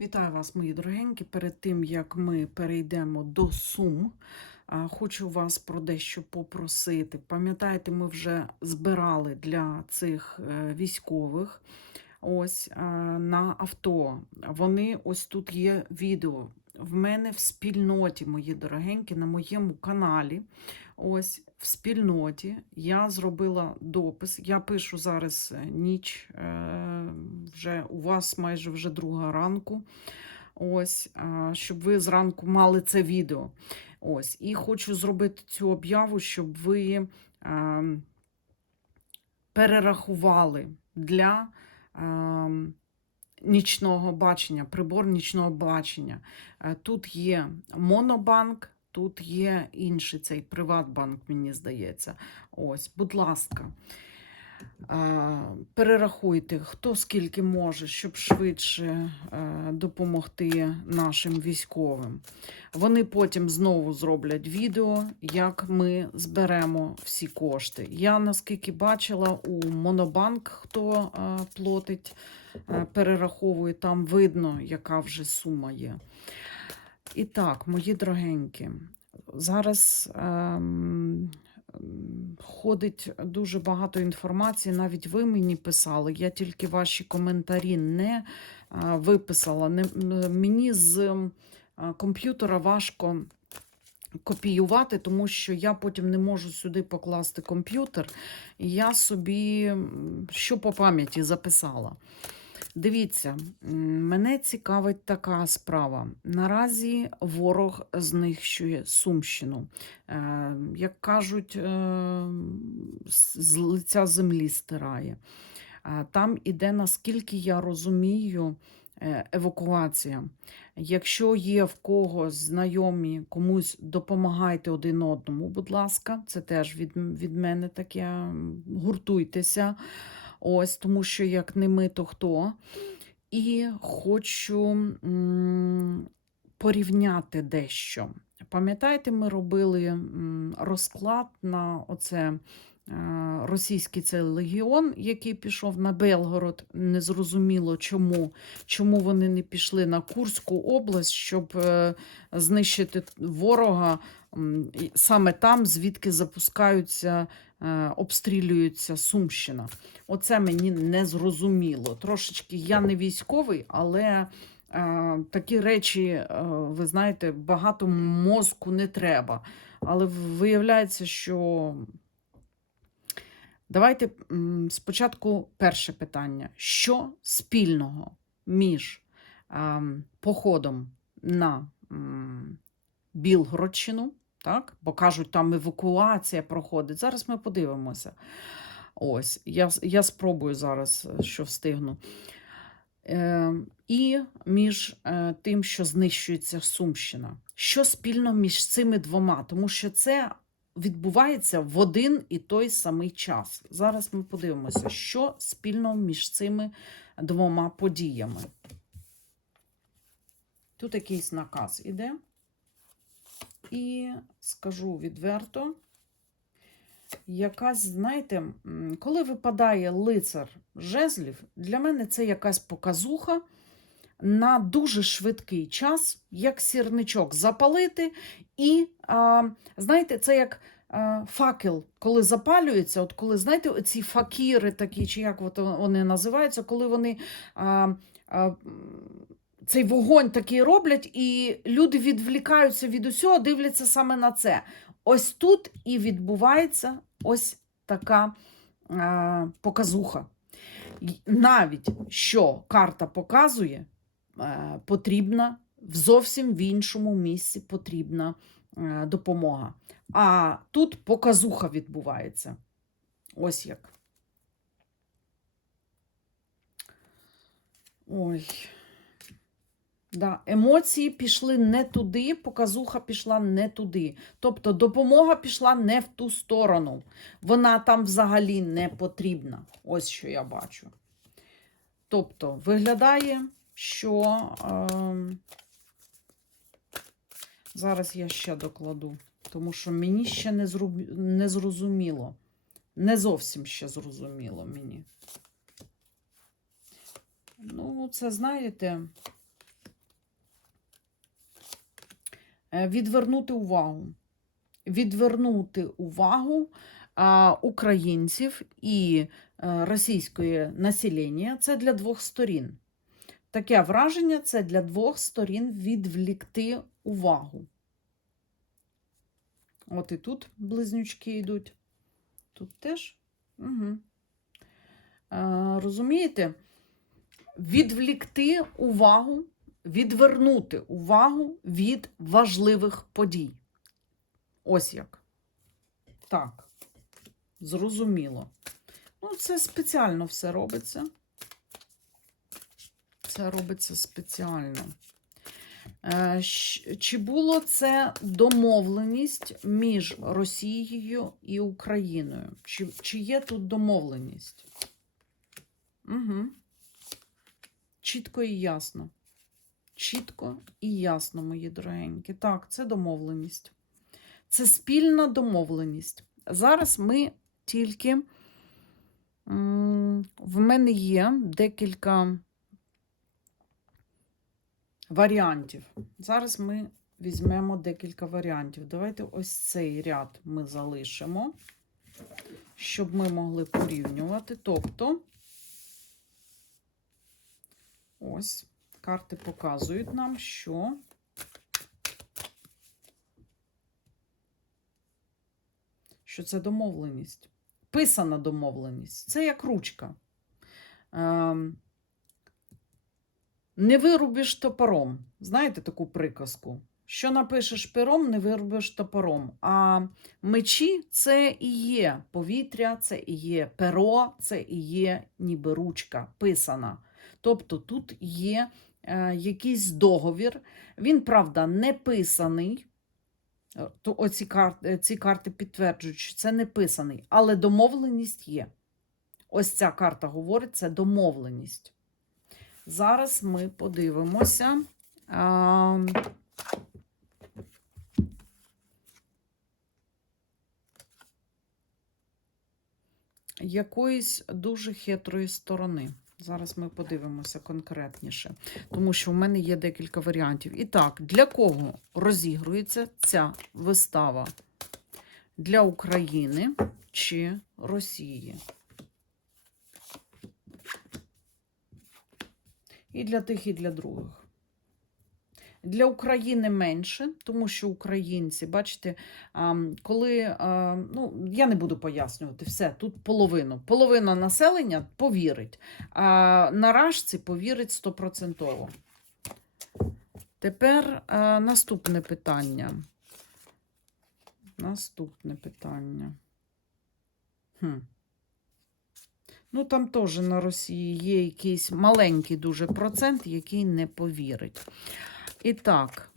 Вітаю вас, мої дорогенькі. Перед тим як ми перейдемо до сум, хочу вас про дещо попросити. Пам'ятаєте, ми вже збирали для цих е, військових ось на авто. Вони ось тут є відео. В мене в спільноті, мої дорогенькі, на моєму каналі. Ось в спільноті я зробила допис. Я пишу зараз е, ніч, е, вже у вас майже вже друга ранку. Ось, щоб ви зранку мали це відео. Ось, і хочу зробити цю об'яву, щоб ви перерахували для нічного бачення, прибор нічного бачення. Е, Тут є Монобанк, тут є інший цей Приватбанк, мені здається. Ось, будь ласка. Перерахуйте, хто скільки може, щоб швидше е, допомогти нашим військовим. Вони потім знову зроблять відео, як ми зберемо всі кошти. Я наскільки бачила, у Монобанк, хто е, платить, е, перераховує, там видно, яка вже сума є. І так, мої дорогенькі, зараз ем, ходить дуже багато інформації. Навіть ви мені писали, я тільки ваші коментарі не а, виписала. Не, мені з а, комп'ютера важко копіювати, тому що я потім не можу сюди покласти комп'ютер. І я собі що по пам'яті записала. Дивіться, мене цікавить така справа. Наразі ворог знищує Сумщину. Е, як кажуть, е, з лиця землі стирає. Е, Там іде, наскільки я розумію, евакуація. Якщо є в когось знайомі, комусь допомагайте один одному, будь ласка, це теж від, від мене таке. Гуртуйтеся. Ось, тому що як не ми, то хто. І хочу м, порівняти дещо. Пам'ятаєте, ми робили м, розклад на оце е, російський цей легіон, який пішов на Белгород. Незрозуміло чому, чому вони не пішли на Курську область, щоб е, знищити ворога саме там, звідки запускаються, е, обстрілюється Сумщина. Оце мені не зрозуміло. Трошечки я не військовий, але е, такі речі, е, ви знаєте, багато мозку не треба. Але виявляється, що. Давайте спочатку перше питання: що спільного між ем, походом на м, Білгородщину, так? бо кажуть, там евакуація проходить. Зараз ми подивимося. Ось, я, я спробую зараз, е, що встигну. Е, і між е, тим, що знищується Сумщина. Що спільно між цими двома? Тому що це відбувається в один і той самий час. Зараз ми подивимося, що спільно між цими двома подіями. Тут якийсь наказ іде. І скажу відверто, якась, знаєте, коли випадає лицар жезлів, для мене це якась показуха на дуже швидкий час, як сірничок запалити. І, а, знаєте, це як факел, коли запалюється, от коли, знаєте, оці факіри такі, чи як от вони називаються, коли вони. А, а, цей вогонь такий роблять, і люди відвлікаються від усього, дивляться саме на це. Ось тут і відбувається ось така е, показуха. Навіть що карта показує, е, потрібна в зовсім в іншому місці потрібна е, допомога. А тут показуха відбувається. Ось як. Ой. Да, емоції пішли не туди, показуха пішла не туди. Тобто допомога пішла не в ту сторону. Вона там взагалі не потрібна. Ось що я бачу. Тобто, виглядає, що е, зараз я ще докладу, тому що мені ще не, зру- не зрозуміло. Не зовсім ще зрозуміло мені. Ну, це знаєте. Е, Відвернути увагу. Відвернути увагу українців і е, російської населення це для двох сторін. Таке враження це для двох сторін відвлікти увагу. От і тут близнючки йдуть. Тут теж. Угу. Е, розумієте? Відвлікти увагу, відвернути увагу від важливих подій. Ось як. Так. Зрозуміло. Ну, це спеціально все робиться. Це робиться спеціально. Е, Чи було це домовленість між Росією і Україною? Чи, чи є тут домовленість? Угу. Чітко і ясно. Чітко і ясно, мої дорогенькі. Так, це домовленість. Це спільна домовленість. Зараз ми тільки. В мене є декілька варіантів. Зараз ми візьмемо декілька варіантів. Давайте ось цей ряд ми залишимо, щоб ми могли порівнювати. Тобто, ось карти показують нам, що що це домовленість. Писана домовленість. Це як ручка. Ем, не вирубиш топором. Знаєте таку приказку? Що напишеш пером, не вирубиш топором. А мечі це і є повітря, це і є перо, це і є ніби ручка писана. Тобто тут є якийсь договір. Він, правда, не писаний. Е, То оці карти, ці карти підтверджують, що це не писаний, але домовленість є. Ось ця карта говорить, це домовленість. Зараз ми подивимося. А, якоїсь дуже хитрої сторони. Зараз ми подивимося конкретніше, тому що в мене є декілька варіантів. І так, для кого розігрується ця вистава? Для України чи Росії? І для тих, і для других. Для України менше, тому що українці, бачите, коли, ну, я не буду пояснювати все, тут половину. Половина населення повірить, а на рашці повірить стопроцентово. Тепер наступне питання. Наступне питання. Хм. Ну, там теж на Росії є якийсь маленький дуже процент, який не повірить. І так,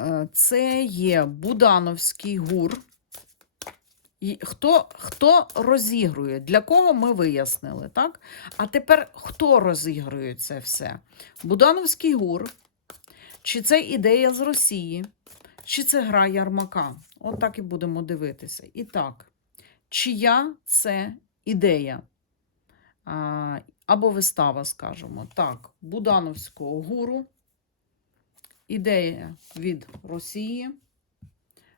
е, це є Будановський гур. І хто, хто розігрує? Для кого ми вияснили, так? А тепер хто розігрує це все? Будановський гур, чи це ідея з Росії, чи це гра Ярмака? От так і будемо дивитися. І так, чия це ідея? А, або вистава, скажімо. Так, Будановського гуру. Ідея від Росії.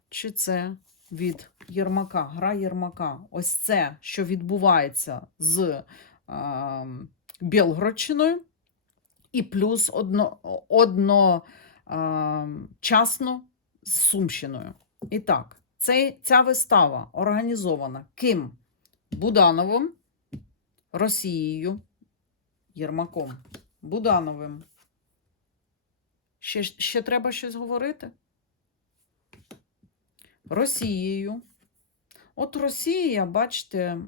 Чи це від Єрмака? Гра Єрмака. Ось це, що відбувається з а, Білгородщиною. І плюс одно, одно, а, з Сумщиною. І так, цей, ця вистава організована ким? Будановим, Росією, Єрмаком, Будановим. Ще, ще треба щось говорити? Росією. От Росія, бачите,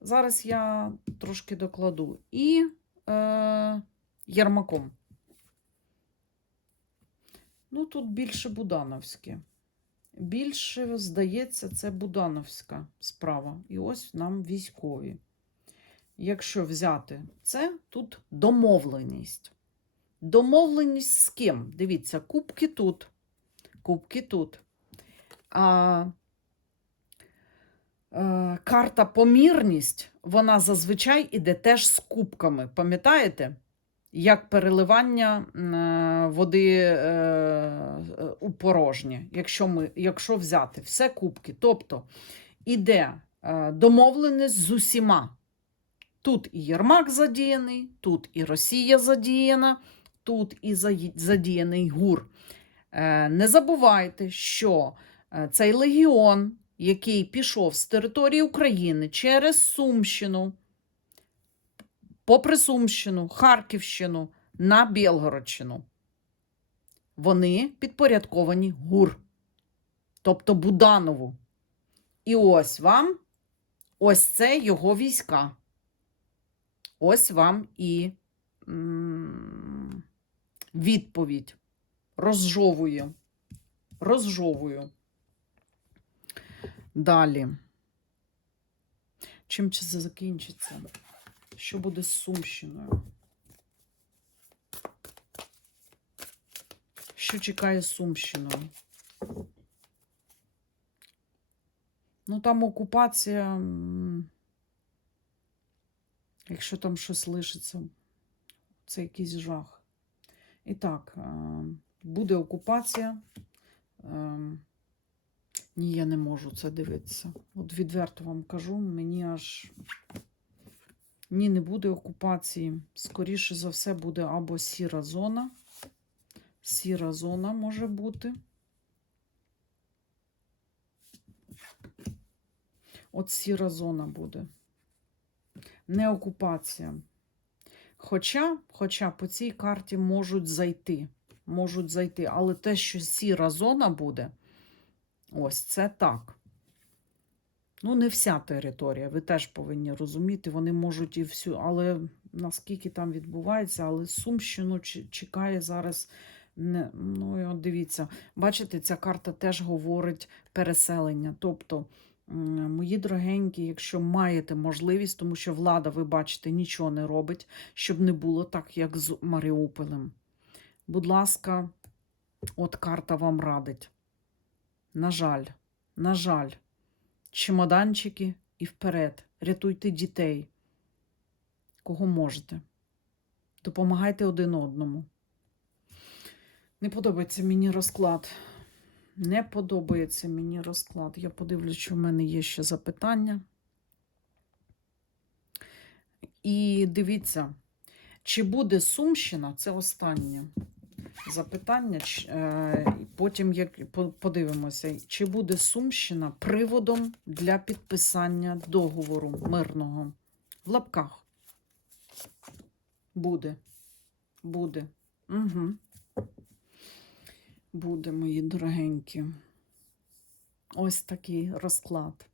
зараз я трошки докладу. І е, Єрмаком. Ну, тут більше Будановське. Більше, здається, це Будановська справа. І ось нам військові. Якщо взяти це, тут домовленість. Домовленість з ким? Дивіться, кубки тут, кубки тут. А, е, карта помірність, вона зазвичай іде теж з кубками. Пам'ятаєте? як переливання е, води е, у порожнє, якщо, ми, якщо взяти все кубки. Тобто іде е, домовленість з усіма. Тут і Єрмак задіяний, тут і Росія задіяна, тут і задіяний ГУР. Е, Не забувайте, що е, цей легіон, який пішов з території України через Сумщину, попри Сумщину, Харківщину на Білгородщину, вони підпорядковані ГУР, тобто Буданову. І ось вам, ось це його війська. Ось вам і відповідь. Розжовую. Розжовую. Далі. Чим це закінчиться? Що буде з Сумщиною? Що чекає з Сумщиною? Ну, там окупація. Якщо там щось лишиться, це якийсь жах. І так, е, буде окупація. Е, Ні, я не можу це дивитися. От відверто вам кажу, мені аж. Ні, не буде окупації. Скоріше за все, буде або сіра зона. Сіра зона може бути. От сіра зона буде. Не окупація. Хоча, хоча по цій карті можуть зайти. Можуть зайти. Але те, що сіра зона буде, ось це так. Ну, не вся територія, ви теж повинні розуміти, вони можуть і всю, але наскільки там відбувається, але Сумщину чекає зараз. Не, ну, і от дивіться, бачите, ця карта теж говорить переселення. Тобто, мої дорогенькі, якщо маєте можливість, тому що влада, ви бачите, нічого не робить, щоб не було так, як з Маріуполем. Будь ласка, от карта вам радить. На жаль, на жаль, чемоданчики і вперед. Рятуйте дітей, кого можете. Допомагайте один одному. Не подобається мені розклад. Не подобається мені розклад. Я подивлюсь, що в мене є ще запитання. І дивіться, чи буде Сумщина, це останнє запитання. е, Потім подивимося, чи буде Сумщина приводом для підписання договору мирного. В лапках. Буде. Буде. Угу. Буде, мої дорогенькі. Ось такий розклад.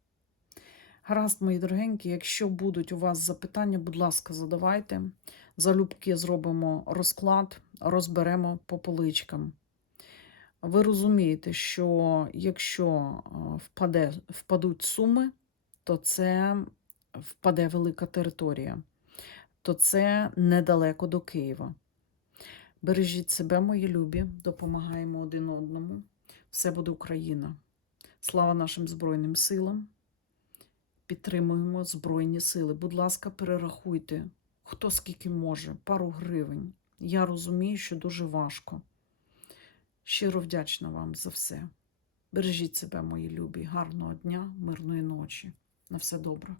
Гаразд, мої дорогенькі, якщо будуть у вас запитання, будь ласка, задавайте. Залюбки зробимо розклад, розберемо по поличкам. Ви розумієте, що якщо е, впаде, впадуть суми, то це впаде велика територія, то це недалеко до Києва. Бережіть себе, мої любі, допомагаємо один одному. Все буде Україна. Слава нашим Збройним силам. Підтримуємо Збройні сили. Будь ласка, перерахуйте, хто скільки може, пару гривень. Я розумію, що дуже важко. Щиро вдячна вам за все. Бережіть себе, мої любі. Гарного дня, мирної ночі. На все добре.